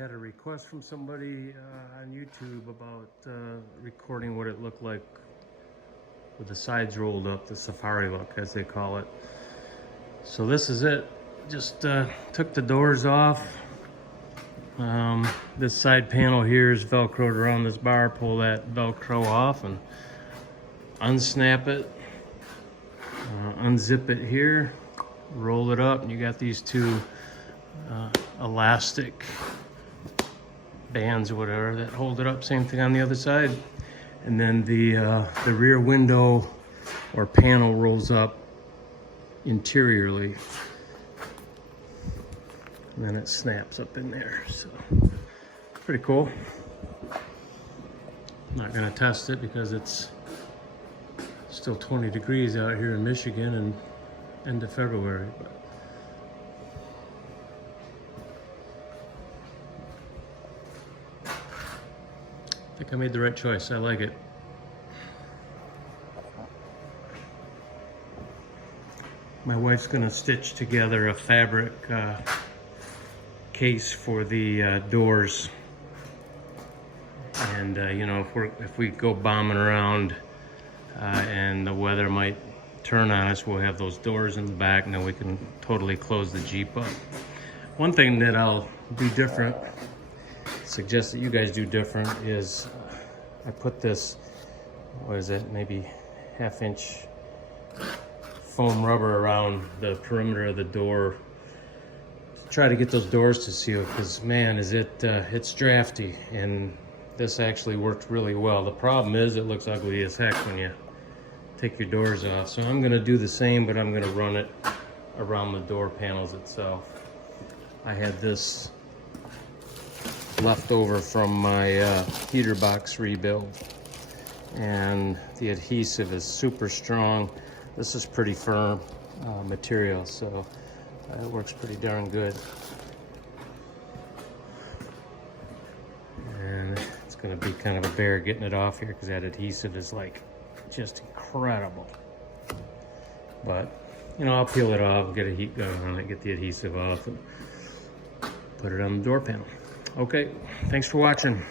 had a request from somebody on YouTube about recording what it looked like with the sides rolled up, the safari look as they call it. So this is it. Just took the doors off. This side panel here is velcroed around this bar. Pull that velcro off and unsnap it, unzip it here, roll it up, and you got these two elastic bands or whatever that hold it up. Same thing on the other side. And then the rear window or panel rolls up interiorly, and then it snaps up in there. So pretty cool. I'm not gonna test it because it's still 20 degrees out here in Michigan and end of February. But I think I made the right choice. I like it. My wife's gonna stitch together a fabric case for the doors. And you know, if we go bombing around and the weather might turn on us, we'll have those doors in the back, and then we can totally close the Jeep up. One thing that I'll do different, suggest that you guys do different, is I put this, what is it, maybe ½ inch foam rubber around the perimeter of the door to try to get those doors to seal, because man, is it it's drafty, and this actually worked really well. The problem is it looks ugly as heck when you take your doors off. So I'm gonna do the same, but I'm gonna run it around the door panels itself. I had this left over from my heater box rebuild, and the adhesive is super strong. This is pretty firm material, so it works pretty darn good. And it's gonna be kind of a bear getting it off here because that adhesive is like just incredible. But you know, I'll peel it off, get a heat gun on it, get the adhesive off, and put it on the door panel. Okay, thanks for watching.